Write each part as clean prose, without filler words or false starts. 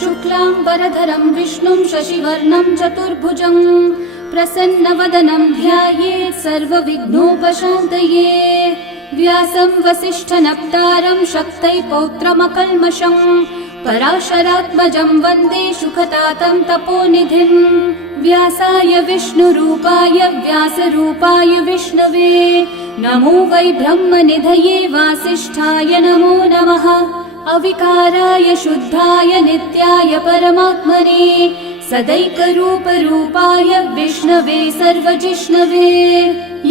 शुक्लांबरधरं विष्णुं शशिवर्णं चतुर्भुजं प्रसन्नवदनं ध्यायेत् सर्वविघ्नोपशान्तये। व्यासं वसिष्ठनप्तारं शक्तै पौत्रमकल्मषं पराशरात्मजं वन्दे शुकतातं तपोनिधिं। व्यासाय विष्णुरूपाय व्यासरूपाय विष्णवे नमो वै ब्रह्मनिधये वासिष्ठाय नमो नमः। अविकाराय शुद्धाय नित्याय परमात्मने सदैकरूपरूपाय विष्णवे सर्वजिष्णवे।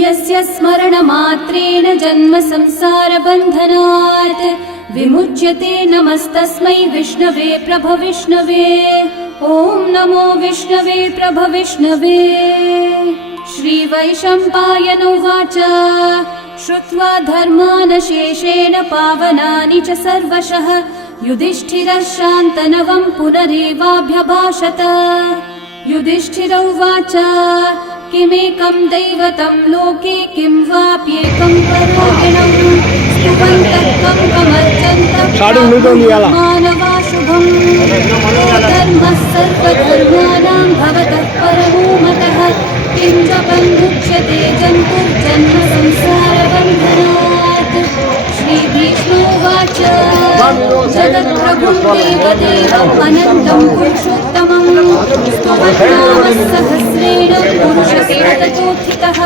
यस्य स्मरणमात्रेण जन्म संसारबन्धनात् विमुच्यते नमस्तस्मै विष्णवे प्रभविष्णवे। ॐ नमो विष्णवे प्रभविष्णवे। श्रीवैशम्पायन उवाच श्रुत्वा धर्मानशेषेण पावनानि च सर्वशः युधिष्ठिरः शान्तनवं पुनरेवाभ्यभाषत। युधिष्ठिर उवाच किमेकं दैवतं लोके किं वाप्येकं परायणं स्तुवन्तः कं कमर्चन्तः मानवाशुभं। धर्मः सर्वधर्माणां भवतः परमो मतः किं च बन्धुच्यते जन्तुर्जन्म संसारबन्धनात्। श्रीभीष्मोवाच जगत्प्रभुं देवदेवम् अनन्तं पुरुषोत्तमं स्तुवन्नामस्सहस्रेण पुरुषकेततोत्थितः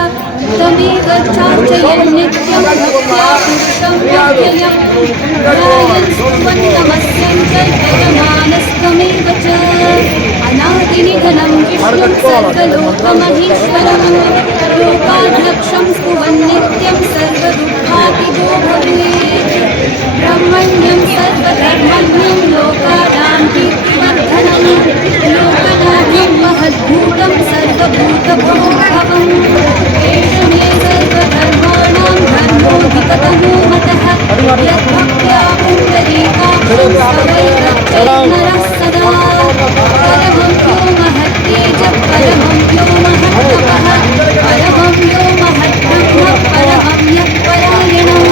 तमेव चार्चयन् नित्यं भक्त्या पुरुषं व्यव्ययम्। ध्यायन् स्तुवन्नमस्यं च यजमानस्त्वमेव च अनादिनिधनं विष्णुं सर्वलोकमहेश्वरं लोकाध्यक्षं स्तुवन्नित्यं सर्वदुःखातिदो भवेत्। ब्रह्मण्यं सर्वधर्मज्ञं लोकानां कीर्तिवर्धनं लोकनाथं महद्भूतं सर्वभूतभोगभवम्। एष मे सर्वधर्माणां धर्मोऽधिकतमो मतः यद्भक्त्या पुण्डरीकाक्षं सवैरक्षेत् नरः सदा। परमं यो महत्तेजः परमं यो महत्तपः परमं यो महद्ब्रह्म परमं यः परायणम्।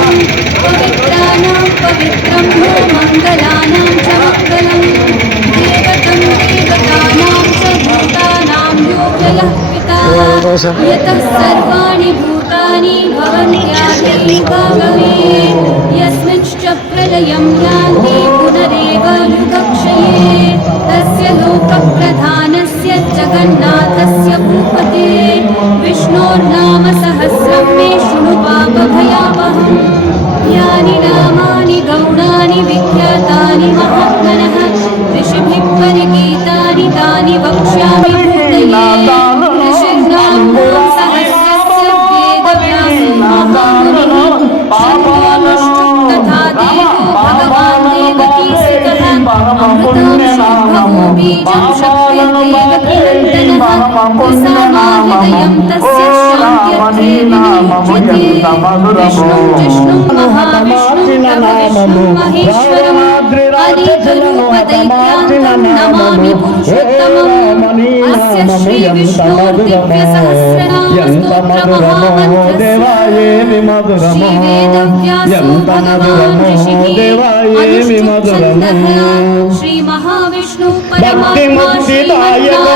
पवित्राणां पवित्रं यो मङ्गलानां च मङ्गलम्। देवतं देवतानां च भूतानां यो जयः पिता यतः सर्वाणि भूतानि भवन्त्यादिर्भागवे यस्मिंश्च प्रलयं यान्ति पुनरेव युगक्षये तस्य लोकप्रधानस्य जगन्नाथस्य भूपते विष्णोर्नाम सहस्रं मे शृणु पापभयावहम्। यानि नामानि गौणानि विख्यातानि महात्मनः ऋषिभिः परिगीतानि तानि वक्ष्यामि भूतये। ऋषिर्नाम्नां सहस्रस्य वेदव्यासो महामुनिः शृण्वोऽनुष्ठुप् तथा देवो भगवान् देवकीसुतः अमृतांशोद्भवो बीजं शक्तिर्देवकीनन्दनः त्रिसामाहृदयं तस्य शान्त्यर्थे विनियुज्यते। विष्णुं जिष्णुं महाविष्णुं प्रभविष्णुं महेश्वरम् अनेकरूपदैत्यान्तं नमामि पुरुषोत्तमम्। अस्य श्रीविष्णोर्दिव्यसहस्रनामस्तोत्रमहामन्त्रस्य श्रीवेदव्यासो भगवान् ऋषिः अनुष्ठुप्छन्दः श्रीमहाविष्णुः परमात्मा श्रीमन्नारायणो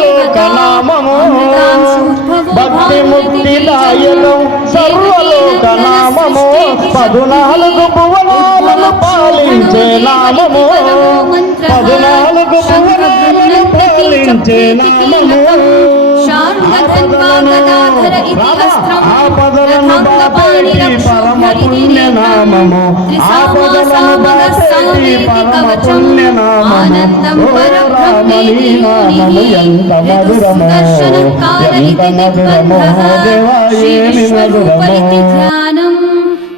देवता अमृतांशोद्भवो భక్తిముక్తిదాయకం సర్వలోకనామము 14 భువనాలను పాలించే నామము 14 భువనాలను పాలించే నామము శార్ంగధన్వాగదాధర ఇతి వస్త్రం ఆపదలను బాపేటి పరమ పుణ్య నామము ఆపదలను బాపేటి పరమ పుణ్య నామము ఆనందం పరబ్రహ్మేతి నామము ఎంత మధురమో ఎంత మధురమో దేవాయే మధురమో। ध्यानम्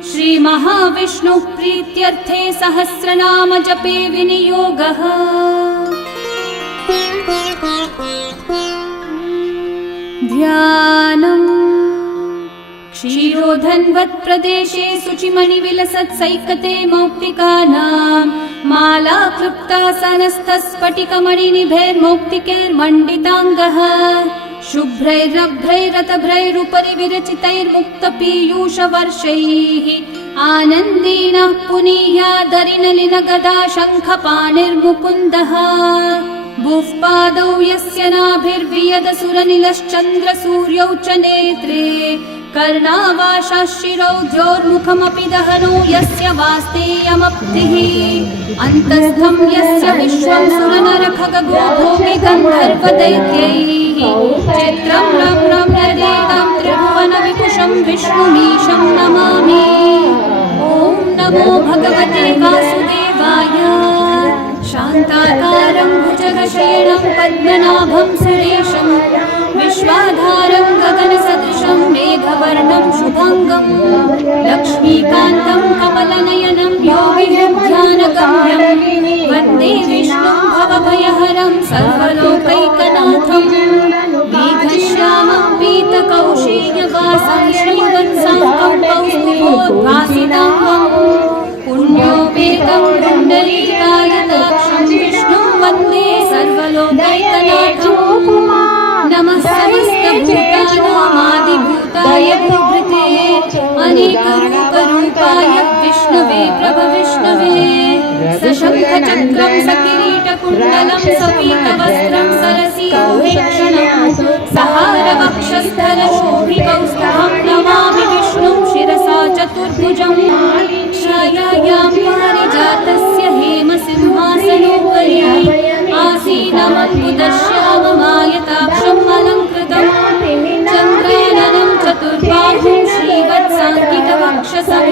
श्री महाविष्णु प्रीत्यर्थे सहस्रनाम जपे विनियोगः। ध्यानम् क्षीरोधन्वत्प्रदेशे शुचिमणिविलसत्सैकते मौक्तिकानां माला क्लृप्तासनस्थस्फटिकमणिनिभैर्मौक्तिकैर्मण्डिताङ्गः शुभ्रैरभ्रैरतभ्रैरुपरि विरचितैर्मुक्तपीयूषवर्षैः आनन्देन पुनीयादरिनलिनगदा शङ्खपाणिर्मुकुन्दः भुःपादौ यस्य नाभिर्वियदसुरनिलश्चन्द्रसूर्यौ च नेत्रे कर्णावाशाशिरौद्योर्मुखमपि दहनो यस्य वास्तेयमप्तिः अन्तस्थं यस्य विश्वं सुरनरखगोभूमि गन्धर्वदैत्यैः चित्रं रम्रं नदेतं त्रिभुवनविभुषं विष्णुमीशं नमामि ॐ नमो भगवते वासुदेवाय शान्ताकारं भुजगशयनं पद्मनाभं सुरेशं विश्वाधारं गगनसदृशं मेघवर्णं शुभाङ्गं लक्ष्मीकान्तं कमलनयनं योगिध्यानगम्यं वन्दे विष्णुं भवभयहरं सर्वलोकैकनाथं मेघश्यामं पीतकौशेयवासं श्रीवत्साङ्गं कौस्तुभोद्भासिताङ्गं पुण्योपेतं पुण्डरीकायताक्षं विष्णुं वन्दे सर्वलोकैकनाथं नमः समस्तभूतानामादिभूताय भूभृते अनेकरूपरूपाय विष्णवे प्रभविष्णवे सशङ्खचक्रं सकिरीटकुण्डलं सपीतवस्त्रं सरसीभूषणं सहारवक्षस्थलशोभिकौस्तुभं नमामि विष्णुं शिरसा चतुर्भुजं छायायां पारिजातस्य हेमसिंहासनोपरि आसीनमद्भुतश्याममायताक्षम् अलङ्कृतं चन्द्राननं चतुर्बाहुं श्रीवत्साङ्कितवक्षसं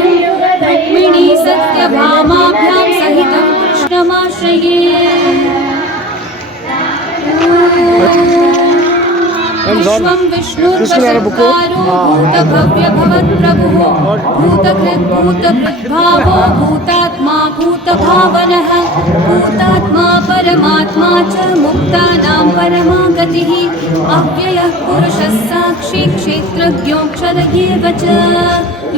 रुक्मिणी सत्यभामाभ्यां सहितं कृष्णमाश्रये विश्वं विष्णुर्वशत्कारो भूतभव्यभवत्प्रभुः भूतकृद्भूतभृद्भावो भूतात्मा भूतभावनः भूतात्मा परमात्मा च मुक्तानां परमागतिः अव्ययः पुरुषः साक्षी क्षेत्रज्ञोऽक्षर एव च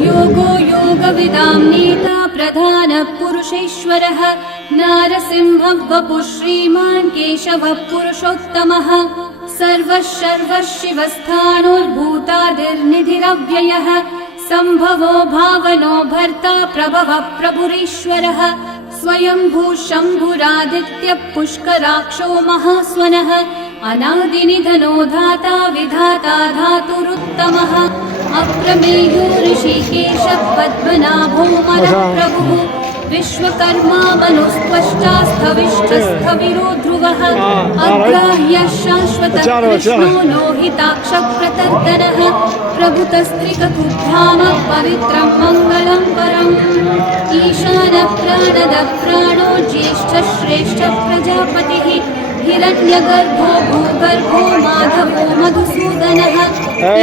योगो योगविदां नेता प्रधानः पुरुषेश्वरः नारसिंहः वपुः श्रीमान् केशवः पुरुषोत्तमः सर्वः शिवस्थाणोर्भूतादिर्निधिरव्ययः सम्भवो भावनो भर्ता प्रभवः प्रभुरीश्वरः स्वयंभू शम्भुरादित्यः पुष्कराक्षो महास्वनः अनादिनिधनो धाता विधाता धातुरुत्तमः अप्रमेयो ऋषिकेशः पद्मनाभो मरप्रभुः विश्वकर्मा मनुस्पष्टास्थविष्टस्थविरो ध्रुवः अग्राह्यः शाश्वतः कृष्णो लोहिताक्षः प्रतर्दनः प्रभुतस्त्रिककुधामः पवित्रं मङ्गलं परम् ईशानः प्राणदः प्राणो ज्येष्ठः श्रेष्ठः प्रजापतिः हिरण्यगर्भो भूगर्भो माधवो मधुसूदनः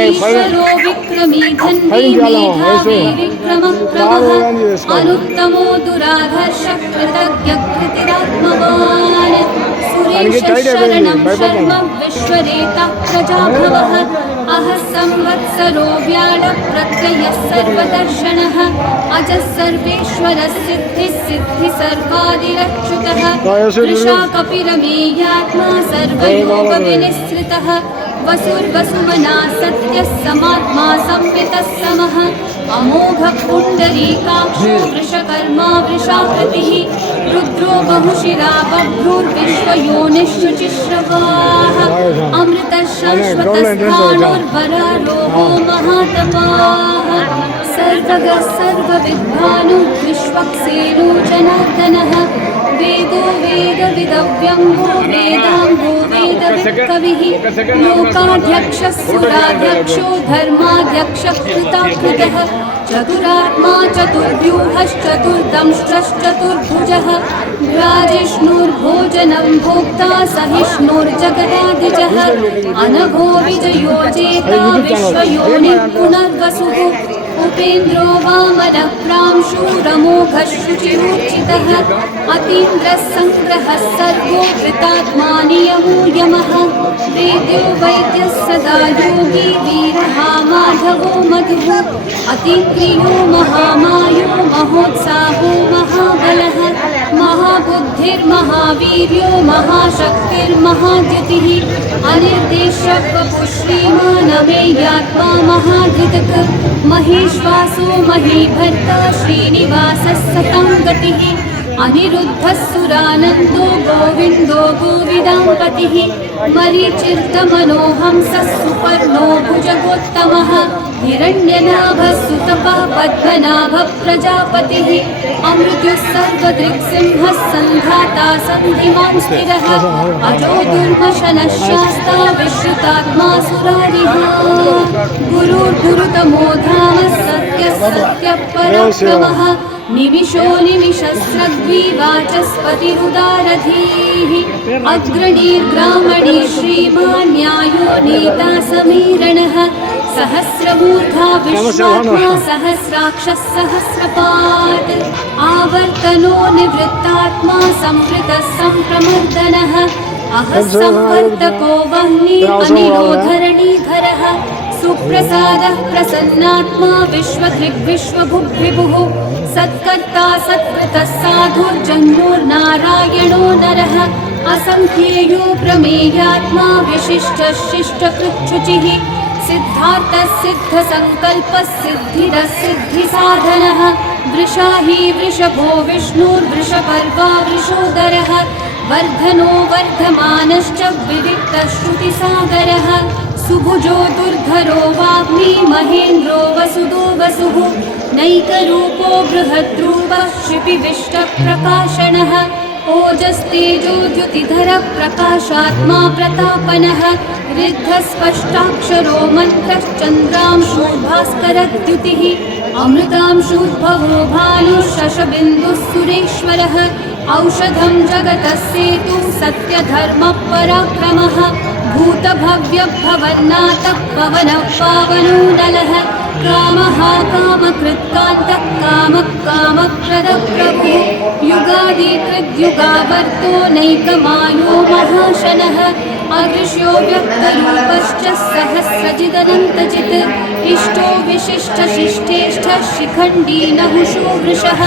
ईश्वरो विक्रमी धन्वी मेधावी विक्रमः प्रभः अनुत्तमो दुराधर्षः कृतज्ञः कृतिरात्मवान् सुरेशः शरणं शर्म विश्वरेता प्रजाभवः अहः संवत्सरो व्याळः प्रत्ययः सर्वदर्शनः अजः सर्वेश्वरः सिद्धिः सिद्धिः सर्वादिरच्युतः वृषाकपिरमेयात्मा सर्वयोगविनिःसृतः वसुर्वसुमना सत्यः समात्मा संवितः समः अमोघः पुण्डरीकाक्षो वृषकर्मा वृषाकृतिः रुद्रो बहुशिरा बभ्रुर्विश्वयोनिश्शुचिश्रवाः अमृतः शाश्वतस्थाणोर्वरारोहो महातपाः सर्वगः सर्वविद्वानो विश्वक्सेनो जनार्दनः वेदो वेदविदव्यङ्गो वेदाङ्गो वेदवित्कविः लोकाध्यक्षः सुराध्यक्षो धर्माध्यक्षः कृताकृतः चतुरात्मा चतुर्व्यूहश्चतुर्दंष्ट्रश्चतुर्भुजः राजिष्णुर्भोजनं भोक्ता सहिष्णुर्जगदादिजः अनघो विजयो जेता विश्वयोनिः पुनर्वसुः सर्पेन्द्रो वामनः प्रांशूरमोघः शुचिरूर्चितः अतीन्द्रः सङ्ग्रहः सर्वो धृतात्मा नियमो यमः वेद्यो वैद्यः सदा योगी वीरः माधवो मधुः अतीन्द्रियो महामायो महोत्साहो महाबलः महाबुद्धिर्महावीर्यो महाशक्तिर्महाद्युतिः अनिर्देशः वपुः श्रीमानमेयात्मा महाधृतः महेश्वासो महीभर्ता श्रीनिवासः सतां गतिः अनिरुद्धः सुरानन्दो गोविन्दो गोविदाम्पतिः मरीचिर्दमनोहंसः सुपर्णो भुजगोत्तमः हिरण्यनाभः सुतपः पद्मनाभः प्रजापतिः अमृत्युः सर्वदृक्सिंहः सन्धाता सन्धिमान् स्थिरः अजो दुर्मशनः शास्ता विश्रुतात्मा सुरारिः गुरुर्गुरुतमो धाम सत्यः सत्यः पराक्रमः निमिषो निमिषस्रग्वीवाचस्पतिरुदारधीः अग्रणीर्ग्रामणी श्रीमान् न्यायो नेता समीरणः सहस्रमूर्धा विश्वात्मा सहस्राक्षः सहस्रपात् आवर्तनो निवृत्तात्मा संवृतः सम्प्रमर्दनः अहः संवर्तको वह्नि अनिरोधरणीधरः सुप्रसादः प्रसन्नात्मा विश्वभुग्विभुः सत्कर्ता सत्कृतः साधुर्जन्योर्नारायणो नरः असङ्ख्येयो प्रमेयात्मा विशिष्टः शिष्टकृच्छुचिः सिद्धार्थः सिद्धसङ्कल्पः सिद्धिरः सिद्धिसाधनः वृषाही वृषभो विष्णुर्वृषपर्वा वृषोदरः वर्धनो वर्धमानश्च विविक्तः श्रुतिसागरः सुभुजो दुर्धरो वाग्मी महेन्द्रो वसुदो वसुः नैकरूपो बृहद्रूपः शिपिविष्टप्रकाशनः ओजस्तेजो द्युतिधरः प्रकाशात्मा प्रतापनः ऋद्धस्पष्टाक्षरो मन्त्रश्चन्द्रांशोर्भास्करद्युतिः अमृतांशोद्भवो भानुः शशबिन्दुः सुरेश्वरः औषधं जगतः सेतुः सत्यधर्मपराक्रमः भूतभव्यभवन्नाथः पवनः पावनो नलः कामः कामकृत्कान्तः कामः कामप्रदः प्रभुः युगादिकृद्युगावर्तो नैकमायो महाशनः अदृश्यो व्यक्तरूपश्च सहस्रजिदनन्तजित् इष्टो विशिष्टशिष्टेष्ठः शिखण्डी नहुषो वृषः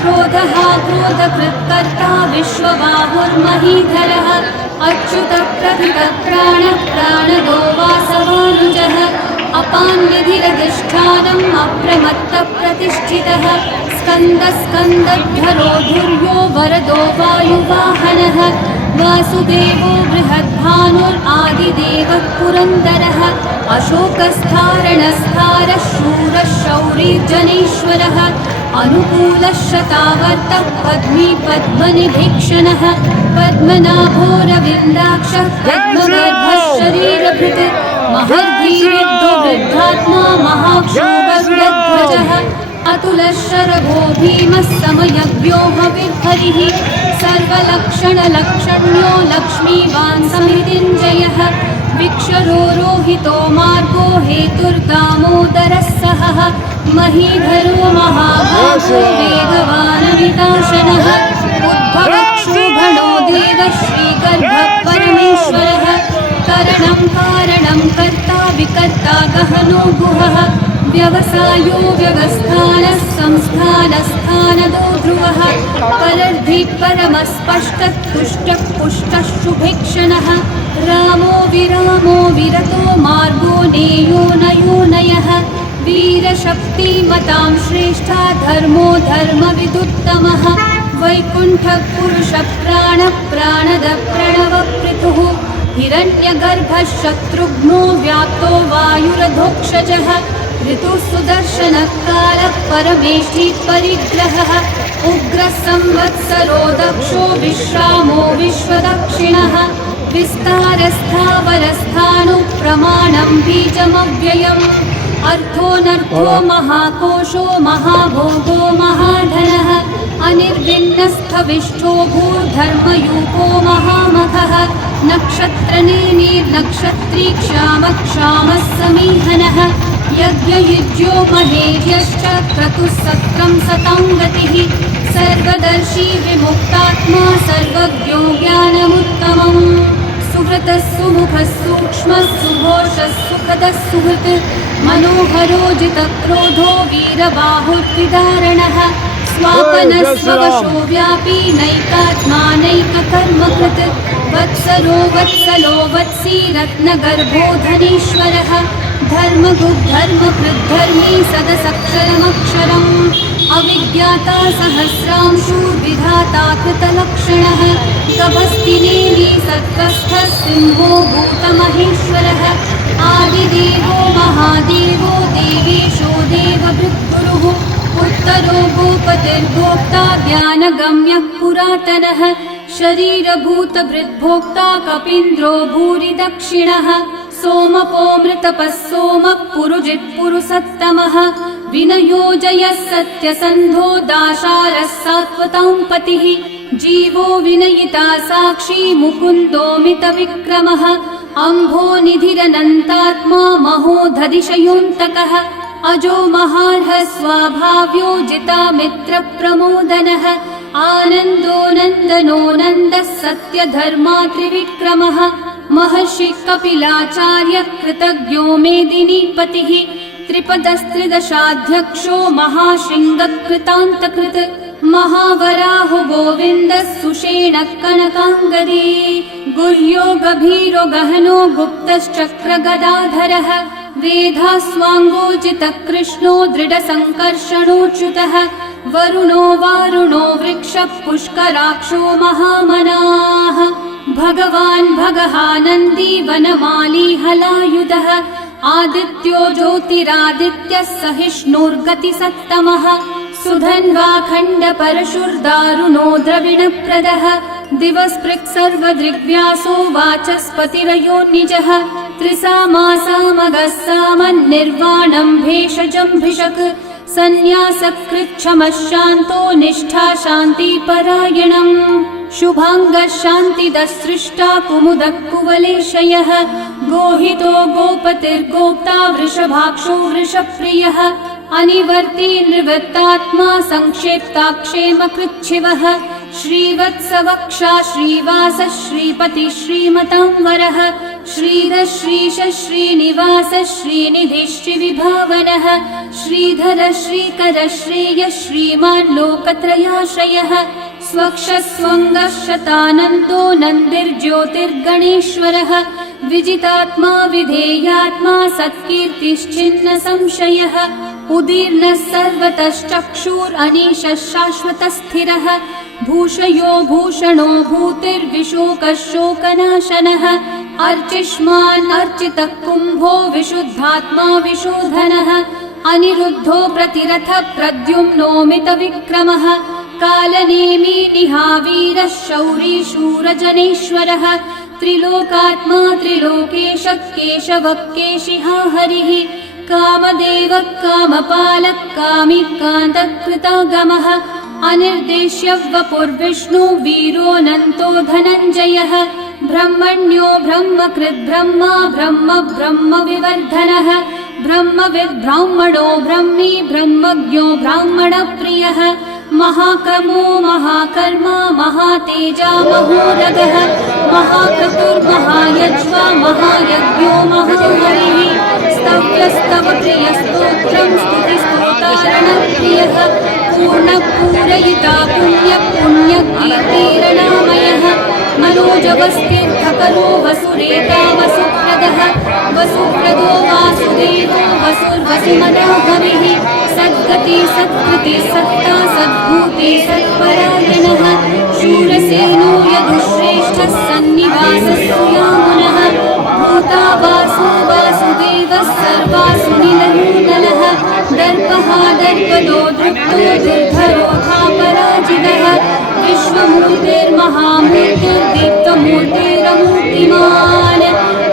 क्रोधः क्रोधकृत्कर्ता विश्वबाहुर्महीधरः अच्युतप्रथितः प्राणः प्राणदो वासवानुजः अपान् विधिरधिष्ठानम् अप्रमत्तः प्रतिष्ठितः स्कन्दधरो धुर्यो वरदो वायुवाहनः वासुदेवो बृहद्भानुरादिदेवः पुरन्दरः अशोकस्थारणस्थारः शूरः शौरीर्जनेश्वरः अनुकूलः शतावर्तः पद्मी पद्मनिभीक्षणः पद्मनाभोरविन्दाक्षः पद्मगर्भः शरीरभृत् महद्धीर्दो वृद्धात्मा महाक्षोभध्वजः अतुलः शरभो भीमः समयज्ञो हविर्हरिः सर्वलक्षणलक्षण्यो लक्ष्मीवान् समितिञ्जयः विक्षरो रोहितो मार्गो हेतुर्दामोदरः सहः महीधरो महाभागो वेगवानमिताशनः उद्भवक्षोभणो देवः श्रीगर्भः परमेश्वरः करणं कारणं कर्ता विकर्ता गहनो गुहः व्यवसायो व्यवस्थानः संस्थानस्थानदो ध्रुवः कलर्धि परमस्पष्टः तुष्टः पुष्टः शुभिक्षणः रामो विरतो मार्गो नेयो नयोनयः वीरशक्तिमतां श्रेष्ठा धर्मो धर्मविदुत्तमः वैकुण्ठः पुरुषः प्राणः प्राणदः प्रणवपृथुः हिरण्यगर्भः शत्रुघ्नो व्याप्तो वायुरधोक्षजः ऋतुः सुदर्शनः कालः परमेष्ठी परिग्रहः उग्रः संवत्सरो दक्षो विश्रामो विश्वदक्षिणः विस्तारस्थावरस्थाणु प्रमाणं बीजमव्ययम् अर्थोऽनर्थो महाकोशो महाभोगो महाधनः अनिर्विण्णस्थविष्ठो भूर्धर्मयूपो महामखः नक्षत्रनेमिर्नक्षत्री क्षामः क्षामः समीहनः यज्ञयुज्यो महेभ्यश्च क्रतुः सत्रं सतां गतिः सर्वदर्शी विमुक्तात्मा सर्वज्ञो ज्ञानमुत्तमम् सुहृतः सुमुखः सूक्ष्मः सुघोषः सुखदः सुहृत् मनोहरो जितक्रोधो वीरबाहुर्विदारणः स्वापनस्ववशो व्यापी नैकात्मा नैककर्मकृत् वत्सरो वत्सलो वत्सी रत्नगर्भो धनीश्वरः धर्मकृद्धर्मी सदसक्षरमक्षरम् अविज्ञाता सहस्रांशुर्विधाता कृतलक्षणः गभस्तिनेमि सत्त्वस्थः सिंहो भूतमहेश्वरः आदिदेवो महादेवो देवेशो देवभृद्गुरुः उत्तरो गोपतिर्भोक्ता ज्ञानगम्यः पुरातनः शरीरभूतभृद्भोक्ता कपीन्द्रो भूरि दक्षिणः सोमपो मृतपः सोमः पुरुजित्पुरुसत्तमः विनयोजयः सत्यसन्धो दाशारः सात्वतां पतिः जीवो विनयिता साक्षी मुकुन्दोमितविक्रमः अम्भो निधिरनन्तात्मा महोदधिशयोऽन्तकः अजो महार्हः स्वाभाव्यो जिता मित्रप्रमोदनः आनन्दो नन्दनो नन्दः सत्यधर्मा त्रिविक्रमः महर्षि कपिलाचार्य कृतज्ञो मेदिनीपतिः त्रिपदस्त्रिदशाध्यक्षो महाशृङ्गकृतान्तकृत् महावराहो गोविन्दः सुषेणः कनकाङ्गदी गुह्यो गभीरो गहनो गुप्तश्चक्रगदाधरः वेधास्वाङ्गोचितः कृष्णो दृढसङ्कर्षणोच्युतः वरुणो वारुणो वृक्षः पुष्कराक्षो महामनाः भगवान् भगहानन्दी वनमाली हलायुधः आदित्यो ज्योतिरादित्यः सहिष्णुर्गतिसत्तमः सुधन्वाखण्डपरशुर्दारुणो द्रविणप्रदः दिवस्पृक् सर्वदृग्व्यासो वाचस्पतिरयो निजः त्रिसामासामगः सामन्निर्वाणं भेषजं भिषक् सन्न्यासकृच्छमः शान्तो निष्ठा शान्तिपरायणम् शुभाङ्गः शान्तिदः सृष्टा कुमुदः कुवलेशयः गोहितो गोपतिर्गोप्ता वृषभाक्षो वृषप्रियः अनिवर्ती निवृत्तात्मा संक्षेप्ताक्षेमकृच्छिवः श्रीवत्सवक्षा श्रीवासः श्रीपतिः श्रीमतांवरः श्रीधः श्रीशः श्रीनिवासः श्रीनिधिः श्रीविभावनः श्रीधरः श्रीकरः श्रेयः श्रीमान् लोकत्रयाश्रयः स्वक्षः स्वङ्गः शतानन्दो नन्दिर्ज्योतिर्गणेश्वरः विजितात्मा विधेयात्मा सत्कीर्तिश्चिन्न संशयः उदीर्णः सर्वतश्चक्षुरनीशः शाश्वतस्थिरः भूषयो भूषणो भूतिर्विशोकः शोकनाशनः अर्चिष्मान् अर्चितः कुम्भो विशुद्धात्मा विशोधनः अनिरुद्धो प्रतिरथः प्रद्युम्नोमितविक्रमः कालनेमी निहावीरः शौरी शूरजनेश्वरः त्रिलोकात्मा त्रिलोकेशः केशवः केशिहा हरिः कामदेवः कामपालः कामी कान्तकृतागमः अनिर्देश्य वपुर्विष्णु वीरोऽनन्तो धनञ्जयः ब्रह्मण्यो ब्रह्मकृद् ब्रह्मा ब्रह्म ब्रह्मविवर्धनः ब्रह्मविद् ब्राह्मणो ब्रह्मी ब्रह्मज्ञो ब्राह्मणप्रियः महाकर्मो महाकर्मा महातेजा महोरगः महाक्रतुर्महायज्वा महायज्ञो महाहरिः स्तव्यस्तव प्रियस्तोत्रं स्तुतिस्तोतारणप्रियः पूर्णपूरयिता पुण्यकीर्तिरणामयः मनोजवस्तीर्थकरो वसुरेता वसुप्रदः वसुप्रदो वासुदेवो वसुर्वसुमदाहविः सद्गति सत्कृति सत्ता सद्भूति सत्परायणः शूरसेनो यदुश्रेष्ठः सन्निवासस्तुयामुनः भूता वासो वासुदेवः सर्वासु निलनूतनः दर्पः दर्पदो धृप्तो दुर्धरोधा पराजितः विश्वमूर्तिर्महामूर्तिर्दीप्तमूर्तिरमूर्तिमान्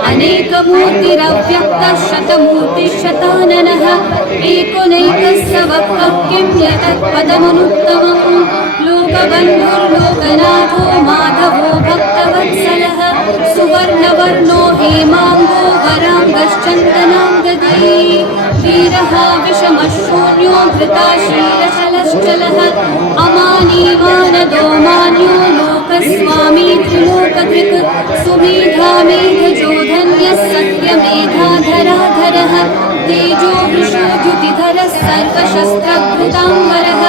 अनेकमूर्तिरव्यक्तः शतमूर्तिशताननः एकोनैकः स वक्तः किं यतत्पदमनुत्तमम् लोकबन्धुर्लोकनाथो माधवो भक्तवत्सलः सुवर्णवर्णो हेमाङ्गो वराङ्गश्चन्दनाङ्गदी वीरः विषमशून्यो धृताशीलशलश्चलः अमानीवानदो मान्यो लोकस्वामी त्रिलोकधृक् सुमेधामेधजो धन्यः सत्यमेधाधराधरः तेजो वृषोद्युतिधरः सर्वशस्त्रभृताम्बरः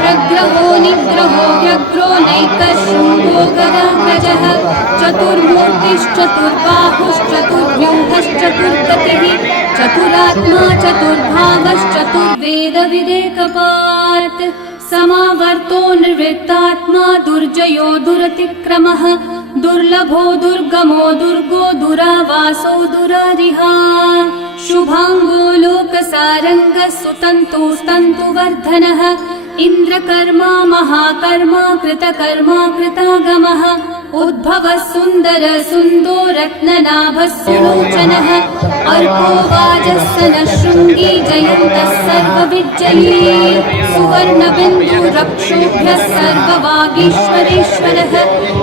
प्रग्रहो निग्रहो व्यग्रो नैकशृङ्गो गदाग्रजः चतुर्मूर्तिश्चतुर्बाहुश्चतुर्व्यूहश्चतुर्गतिः चतुरात्मा चतुर्भागश्चतुर्वेदविदेकपात् समावर्तो निर्वृत्तात्मा दुर्जयो दुरतिक्रमः दुर्लभो दुर्गमो दुर्गो दुरावासो दुरारिहा शुभाङ्गो लोकसारङ्गः सुतन्तुस्तन्तुवर्धनः इन्द्रकर्मा महाकर्मा कृतकर्मा कृतागमः उद्भवः सुन्दर सुन्दो रत्ननाभः सुलोचनः अर्को वाजस्सनः शृङ्गी जयन्तः सर्वविजयी सुवर्णबिन्दुरक्षोभ्यः सर्ववागीश्वरेश्वरः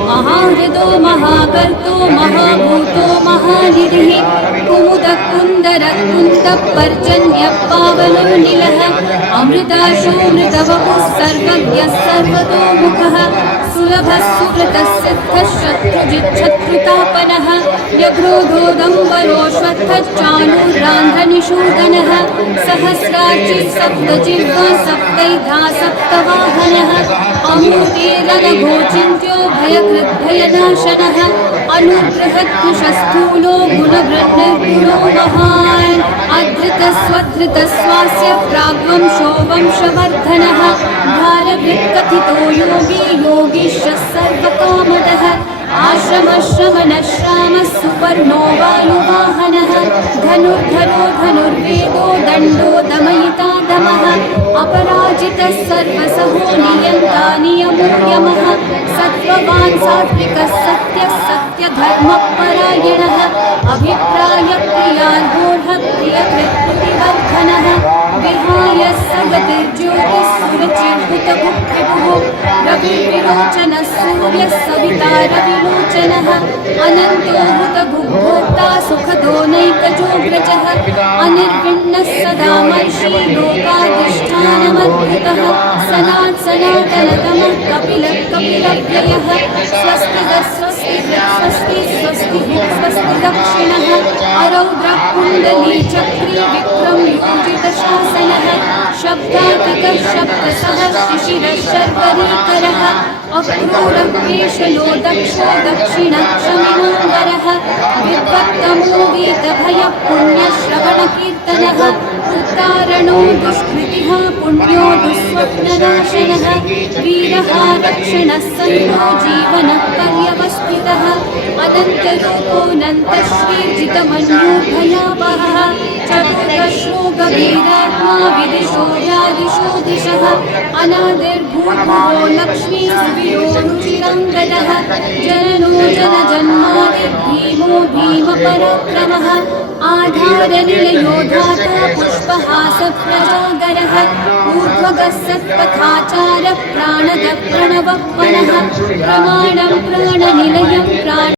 महाहृदो महाकर्तो महाभूतो महानिधिः कुमुदकुन्दरकुन्दपर्जन्यः पावनो निलः अमृताशोऽमृतवपुः सर्वज्ञः सर्वतोमुखः सुलभः सुकृतः सिद्धः शत्रुजिच्छत्रुतापनः व्यघ्रोधोदम्बरोऽश्वत्थश्चाणूरान्ध्रनिषूदनः सहस्रार्चिः सप्तजिह्वा सप्तैधा सप्तवाहनः अमूर्तिरनघोचिन्त्यो भयकृद्भयनाशनः अनुबृहद्कुशस्थूलो गुणवृद्धिर्गुणो महान् अधृतस्वधृतस्वास्य प्राग्वंशो वंशवर्धनः भारभृत्कथितो योगी योगीशः सर्वकामदः आश्रमश्रवणश्रामः सुपर्णो वायुवाहनः धनुर्धरो धनुर्वेदो दण्डो दमयिता दमः अपराजितः सर्वसहो नियन्ता नियमो यमः सत्त्ववान् सात्विकः सत्यः सत्यधर्मपरायणः अभिप्रायप्रियार्होढः प्रियकृत्प्रतिवर्धनः विहाय सगतिर्ज्योतिः सुरचिर्हुतभुक्त्रिभुः रविर्विलोचनः सूर्यः सविता रविलोचनः अनन्तो हुतभुग्भोक्ता सुखदो नैकजोग्रजः अनिर्विण्णः सदा मर्षि लोकाधिष्ठानमद्भुतः सनात् सनातनतमः कपिलः कपिलव्ययः स्वस्तिदः स्वस्तिदः स्वस्ति स्वस्तिः स्वस्ति दक्षिणः अरौद्रः कुण्डली चक्री विक्रम योजितशासनः शब्दातिकः शब्दसः शिशिरः शर्वरीकरः अक्रूरः केशलो दक्षो दक्षिणक्षमिनाम्बरः विद्वत्तमो वीतभयः पुण्यश्रवणकीर्तनः उत्तारणो दुष्कृतिः पुण्यो दुःस्वप्ननाशनः वीरः रक्षणः सन्नो जीवनः पर्यवस्थितः अनन्तरूपोऽनन्तश्रीर्जितमन्योभयावहः चतुर्दशो गभीरात्मा विदिशो व्यादिशो दिशः अनादिर्भूभुवो लक्ष्मीर्वियो रुचिरङ्गदः जननो जनजन्मादिर्भीमो भीमपराक्रमः आधारनिलयो धाता पुष्पहासप्रजागरः ऊर्ध्वगः सत्पथाचारः प्राणदः प्रणवः प्रमाणं प्राणनिलयं प्राण